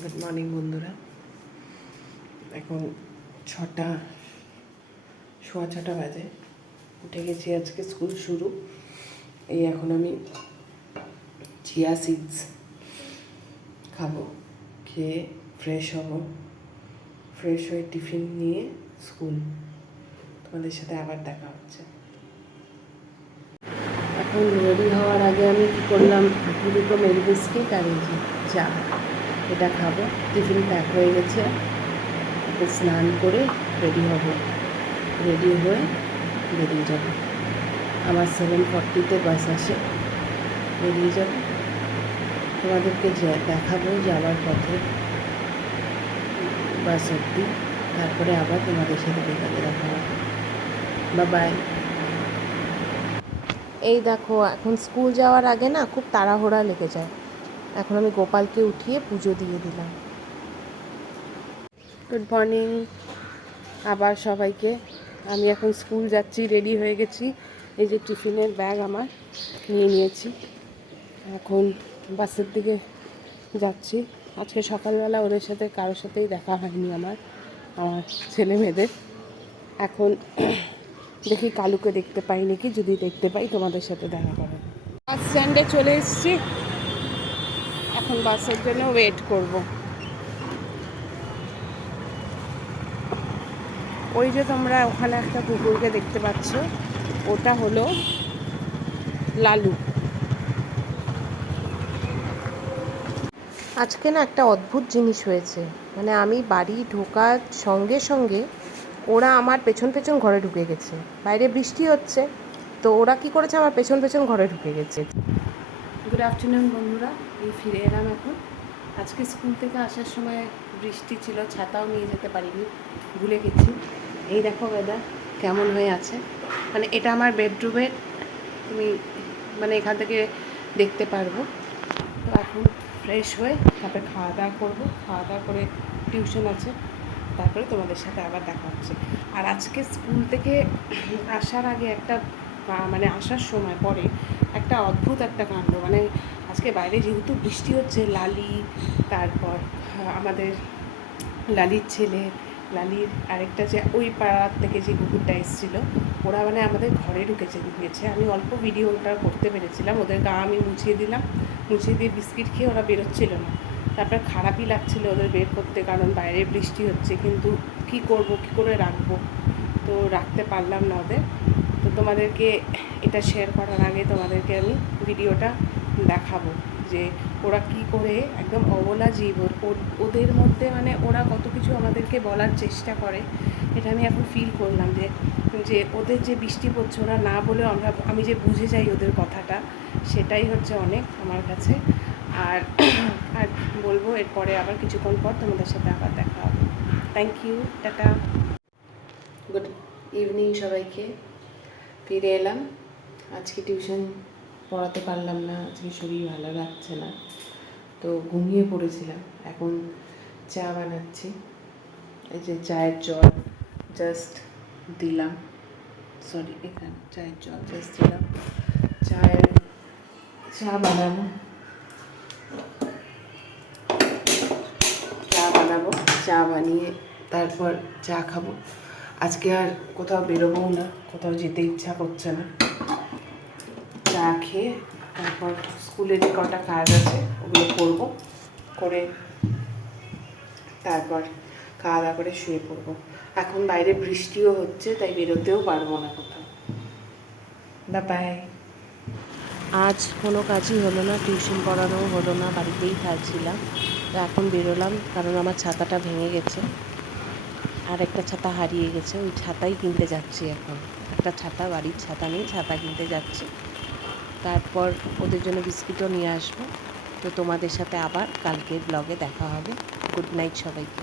Good morning বন্ধুরা। এখন 6টা, সোয়া 6টা বাজে। উঠে গেছি, আজকে স্কুল শুরু। এই এখন আমি চিয়া সিডস খাবো, খেয়ে ফ্রেশ হব, ফ্রেশ হয়ে টিফিন নিয়ে স্কুল। তোমাদের সাথে আবার দেখা হচ্ছে। এখন রেডি হওয়ার আগে আমি কী করলাম, দুটো মেরি বিস্কিট আর এই যে চা, এটা খাবো। টিফিন প্যাক হয়ে গেছে। এখন স্নান করে রেডি হব, রেডি হয়ে বেরিয়ে যাব। আমার 7:40 বাস আসে, বেরিয়ে যাব। তোমাদেরকে দেখাবো যাওয়ার পথে বাস অবধি, তারপরে আবার তোমাদের সাথে বিকালে দেখা হবে। বাই। এই দেখো, এখন স্কুল যাওয়ার আগে না খুব তাড়াহুড়া লেগে যায়। এখন আমি গোপালকে উঠিয়ে পুজো দিয়ে দিলাম। গুড মর্নিং আবার সবাইকে। আমি এখন স্কুল যাচ্ছি, রেডি হয়ে গেছি। এই যে টিফিনের ব্যাগ আমার নিয়ে নিয়েছি, এখন বাসের দিকে যাচ্ছি। আজকে সকালবেলা ওদের সাথে কারোর সাথেই দেখা হয়নি আমার ছেলে মেয়েদের। এখন দেখি কালুকে দেখতে পাই নাকি, যদি দেখতে পাই তোমাদের সাথে দেখা করো। বাস স্ট্যান্ডে চলে এসেছি, এখন বাসের জন্য ওয়েট করব। ওই যে তোমরা ওখানে একটা কুকুরকে দেখতে পাচ্ছ, ওটা হলো লালু। আজকে না একটা অদ্ভুত জিনিস হয়েছে, মানে আমি বাড়ি ঢোকার সঙ্গে সঙ্গে ওরা আমার পেছন পেছন ঘরে ঢুকে গেছে। বাইরে বৃষ্টি হচ্ছে, তো ওরা কি করেছে, আমার পেছন পেছন ঘরে ঢুকে গেছে। গুড আফটারনুন বন্ধুরা, এই ফিরে এলাম এখন। আজকে স্কুল থেকে আসার সময় বৃষ্টি ছিল, ছাতাও নিয়ে যেতে পারিনি, ভুলে গেছি। এই দেখো ওয়েদার কেমন হয়ে আছে, মানে এটা আমার বেডরুমের, তুমি মানে এখান থেকে দেখতে পারবো। তো এখন ফ্রেশ হয়ে তারপরে খাওয়া দাওয়া করবো, খাওয়া দাওয়া করে টিউশন আছে, তারপরে তোমাদের সাথে আবার দেখা হচ্ছে। আর আজকে স্কুল থেকে আসার আগে একটা মানে আসার সময় পরে একটা অদ্ভুত একটা কাণ্ড, মানে আজকে বাইরে যেহেতু বৃষ্টি হচ্ছে, লালি, তারপর আমাদের লালির ছেলে, লালির আরেকটা যে ওই পাড়ার থেকে যে কুকুরটা এসেছিলো, ওরা মানে আমাদের ঘরে ঢুকেছে। আমি অল্প ভিডিওটা করতে পেরেছিলাম। ওদের গা আমি মুছিয়ে দিলাম, মুছিয়ে দিয়ে বিস্কিট খেয়ে ওরা বেরোচ্ছিল না। তারপর খারাপই লাগছিল ওদের বের করতে, কারণ বাইরে বৃষ্টি হচ্ছে, কিন্তু কি করব, কি করে রাখবো, তো রাখতে পারলাম না ওদের। তো তোমাদেরকে এটা শেয়ার করার আগে তোমাদেরকে আমি ভিডিওটা দেখাবো যে ওরা কি করে, একদম অবলা জীব, ওদের মধ্যে মানে ওরা কত কিছু আমাদেরকে বলার চেষ্টা করে। এটা আমি এখন ফিল করলাম যে যে ওদের যে বৃষ্টি পড়ছে, ওরা না বলেও আমি যে বুঝে যাই ওদের কথাটা, সেটাই হচ্ছে অনেক আমার কাছে। আর আর বলবো এরপরে আবার কিছুক্ষণ পর তোমাদের সাথে আবার দেখা হবে। Thank you, ta-ta. Good evening সবাইকে, ফিরে এলাম। আজকে টিউশন পড়াতে পারলাম না, আজকে শরীর ভালো লাগছে না, তো ঘুমিয়ে পড়েছিলাম। এখন চা বানাচ্ছি, এই যে চায়ের জল জাস্ট দিলাম, সরি এখানে চায়ের জল জাস্ট দিলাম, চা বানাবো, চা বানিয়ে তারপর চা খাবো। আজকে আর কোথাও বেরোবও না, কোথাও যেতে ইচ্ছা করছে না। চা খেয়ে তারপর স্কুলে যে কটা কাজ আছে ওগুলো করবো, করে তারপর খাওয়া দাওয়া করে শুয়ে পড়বো। এখন বাইরে বৃষ্টিও হচ্ছে, তাই বেরোতেও পারবো না কোথাও। বাই। আজ কোনো কাজই হলো না, টিউশন পড়ানোও হলো না, বাড়িতেই থাকছিলাম। তো এখন বেরোলাম, কারণ আমার ছাতাটা ভেঙে গেছে, আর একটা ছাতা হারিয়ে গেছে, ওই ছাতাই কিনতে যাচ্ছি এখন। একটা ছাতা, বাড়ির ছাতা নেই, ছাতা কিনতে যাচ্ছি। তারপর ওদের জন্য বিস্কিটও নিয়ে আসবো। তো তোমাদের সাথে আবার কালকের ব্লগে দেখা হবে। গুড নাইট সবাইকে।